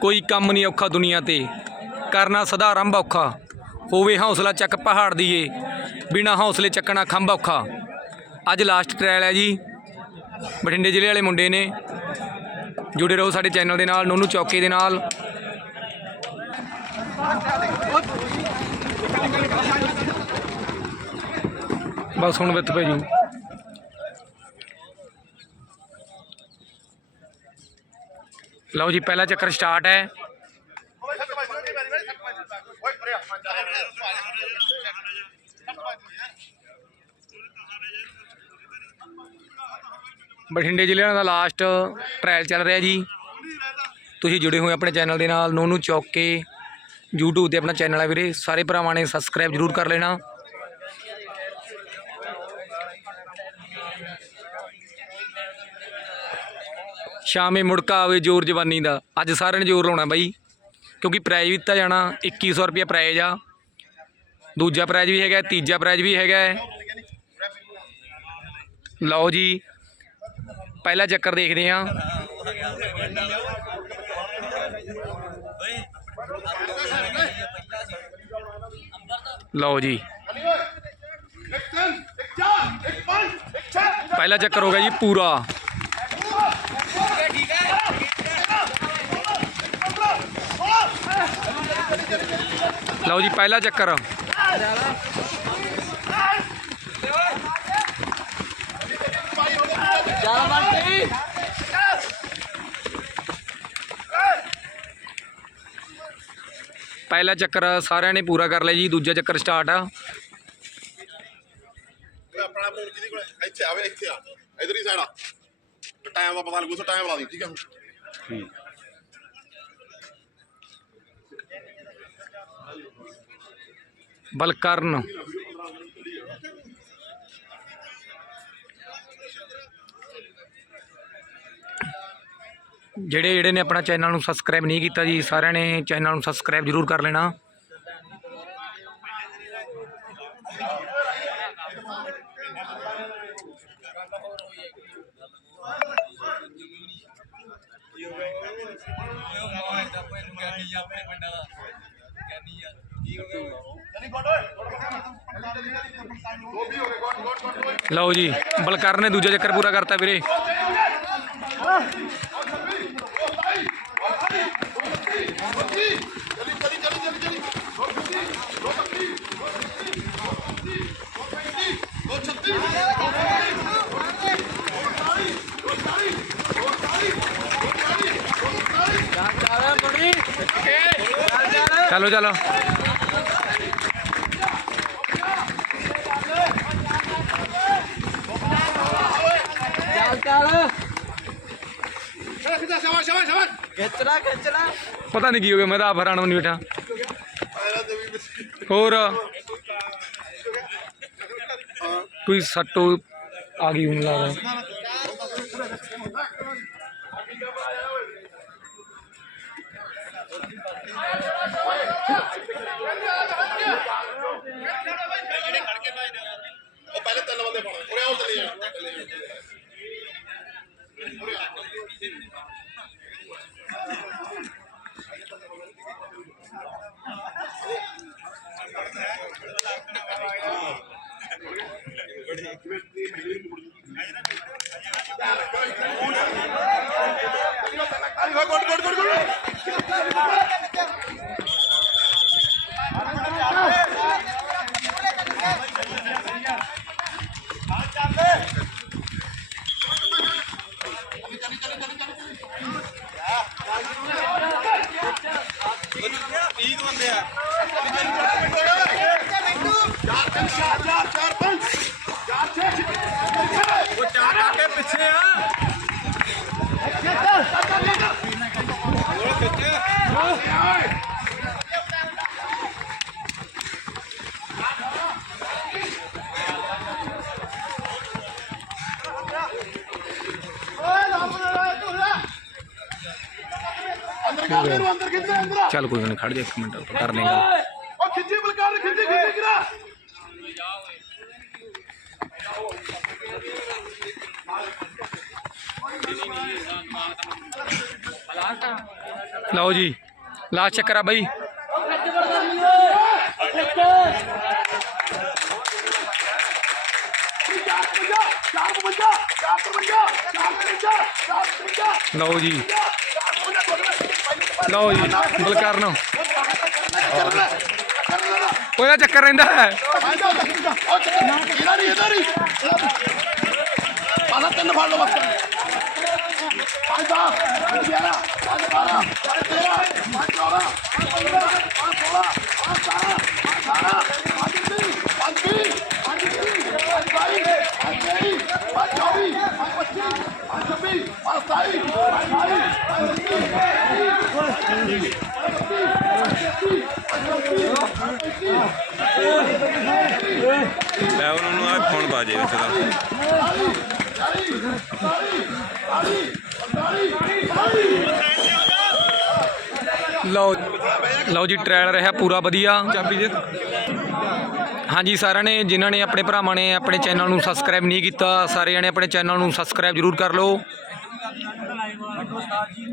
ਕੋਈ ਕੰਮ ਨਹੀਂ ਔਖਾ ਦੁਨੀਆ ਤੇ। ਕਰਨਾ ਸਦਾ ਆਰੰਭ ਔਖਾ। ਹੋਵੇ ਹੌਸਲਾ ਚੱਕ ਪਹਾੜ ਦੀਏ ਬਿਨਾ ਹੌਸਲੇ ਚੱਕਣਾ ਖੰਭ ਔਖਾ। ਅੱਜ ਲਾਸਟ ਟ੍ਰਾਇਲ ਹੈ ਜੀ। ਬਠਿੰਡੇ ਜ਼ਿਲ੍ਹੇ ਵਾਲੇ ਮੁੰਡੇ ਨੇ। ਜੁੜੇ ਰਹੋ ਸਾਡੇ ਚੈਨਲ ਦੇ ਨਾਲ, ਨੋਨੂ ਚੌਕੇ ਦੇ ਨਾਲ। ਬਸ ਹੁਣ ਵਿੱਤ ਪੈ ਜੀ। ਲਓ ਜੀ, ਪਹਿਲਾ ਚੱਕਰ ਸਟਾਰਟ ਹੈ। ਬਠਿੰਡੇ ਜ਼ਿਲ੍ਹੇ ਦਾ ਲਾਸਟ ਟ੍ਰਾਇਲ ਚੱਲ ਰਿਹਾ ਜੀ। ਤੁਸੀਂ ਜੁੜੇ ਹੋਏ ਆਪਣੇ ਚੈਨਲ ਦੇ ਨਾਲ, ਨੋਨੂ ਚੌਕੇ YouTube ਤੇ ਆਪਣਾ ਚੈਨਲ ਹੈ ਵੀਰੇ। ਸਾਰੇ ਭਰਾਵਾਂ ਨੇ ਸਬਸਕ੍ਰਾਈਬ ਜਰੂਰ ਕਰ ਲੈਣਾ। ਸ਼ਾਮੇ ਮੁੜਕਾ ਆਵੇ ਜ਼ੋਰ ਜਵਾਨੀ ਦਾ। ਅੱਜ ਸਾਰਿਆਂ ਨੇ ਜ਼ੋਰ ਲਾਉਣਾ ਬਾਈ, ਕਿਉਂਕਿ ਪ੍ਰਾਈਜ਼ ਵੀ ਦਿੱਤਾ ਜਾਣਾ 2100 ਰੁਪਏ ਪ੍ਰਾਈਜ਼ ਆ। ਦੂਜਾ ਪ੍ਰਾਈਜ਼ ਵੀ ਹੈਗਾ, ਤੀਜਾ ਪ੍ਰਾਈਜ਼ ਵੀ ਹੈਗਾ ਲਓ ਜੀ, ਪਹਿਲਾ ਚੱਕਰ ਦੇਖਦੇ ਹਾਂ। ਲਓ ਜੀ। ਪਹਿਲਾ ਚੱਕਰ ਹੋ ਗਿਆ ਜੀ ਪੂਰਾ। ਲਓ ਜੀ ਪਹਿਲਾ ਚੱਕਰ। ਪਹਿਲਾ ਚੱਕਰ ਸਾਰਿਆਂ ਨੇ ਪੂਰਾ ਕਰ ਲਿਆ ਜੀ ਦੂਜਾ ਚੱਕਰ ਸਟਾਰਟ ਆ। ਆਪਣਾ ਫੋਨ ਕਿਹਦੇ ਕੋਲ? ਹੈ? ਇੱਥੇ ਆਵੇ ਇੱਥੇ ਆ। ਇਧਰ ਹੀ ਸਾਈਡ ਆ। ਟਾਈਮ ਦਾ ਪਤਾ ਲੱਗੂ ਸੋ ਟਾਈਮ ਲਾ ਦੀ ਠੀਕ ਹੈ ਬਲਕਰਨ। ਜਿਹੜੇ ਜਿਹੜੇ ਨੇ ਆਪਣਾ ਚੈਨਲ ਨੂੰ ਸਬਸਕ੍ਰਾਈਬ ਨਹੀਂ ਕੀਤਾ ਜੀ, ਸਾਰਿਆਂ ਨੇ ਚੈਨਲ ਨੂੰ ਸਬਸਕ੍ਰਾਈਬ ਜਰੂਰ ਕਰ ਲੈਣਾ। ਲਓ ਜੀ ਬਲਕਰ ਨੇ ਦੂਜਾ ਚੱਕਰ ਪੂਰਾ ਕਰਤਾ ਵੀਰੇ। ਚਲੋ ਚਲੋ। ਸ਼ਾਬਾਸ਼ ਸ਼ਾਬਾਸ਼ ਸ਼ਾਬਾਸ਼। ਖਿੱਚਣਾ ਖਿੱਚਣਾ ਪਤਾ ਨਹੀਂ ਕੀ ਹੋ ਗਿਆ ਮੈਂ ਤਾਂ ਆਪ ਹੈਰਾਨ ਬਣੀ ਬੈਠਾ। ਹੋਰ? ਕੋਈ ਸੱਟੋ ਆ ਗਈ ਹੁਣ ਲੱਗਦਾ। ਗੁੱਡ ਗੁੱਡ ਗੁੱਡ ਚਾਰ ਚਾਰ ਚਾਰ ਛੇ ਉਹ ਚਾਰ ਕਾਕੇ ਪਿੱਛੇ ਆ ਅੰਦਰ ਕਰ ਦੇ ਅੰਦਰ ਖਿੱਚ ਅੰਦਰ ਚੱਲ ਕੋਈ ਨਹੀਂ ਖੜ ਜਾ ਇੱਕ ਮਿੰਟ ਕਰਨੇ ਗੱਲ। ਉਹ ਖਿੱਚੀ ਬਲਕਾਰ ਖਿੱਚੀ ਖਿੱਚੀ ਕਿਰਾ ਲਓ ਜੀ। ਲਾਸਟ ਚੱਕਰ ਆ ਬਾਈ। ਲਓ ਜੀ। ਲਓ ਜੀ ਬਲਕਰਨ ਉਹਦਾ ਚੱਕਰ ਰਹਿੰਦਾ ਹੈ। ਤਿੰਨ ਫੜ ਲਓ ਬਸ 5 10 11 12 ਲੈ ਉਹਨਾਂ ਨੂੰ ਆ ਫੋਨ ਪਾ ਵਿੱਚ ਦਾ ਲਓ ਲਓ ਜੀ ਟ੍ਰਾਇਲ ਰਿਹਾ ਪੂਰਾ ਵਧੀਆ। ਚਾਬੀ ਦੇ। ਹਾਂਜੀ, ਸਾਰਿਆਂ ਨੇ, ਜਿਨ੍ਹਾਂ ਨੇ ਆਪਣੇ ਭਰਾਵਾਂ ਨੇ ਆਪਣੇ ਚੈਨਲ ਨੂੰ ਸਬਸਕ੍ਰਾਈਬ ਨਹੀਂ ਕੀਤਾ, ਸਾਰਿਆਂ ਨੇ ਆਪਣੇ ਚੈਨਲ ਨੂੰ ਸਬਸਕ੍ਰਾਈਬ ਜ਼ਰੂਰ ਕਰ ਲਓ। ਨਮਸਕਾਰ ਜੀ।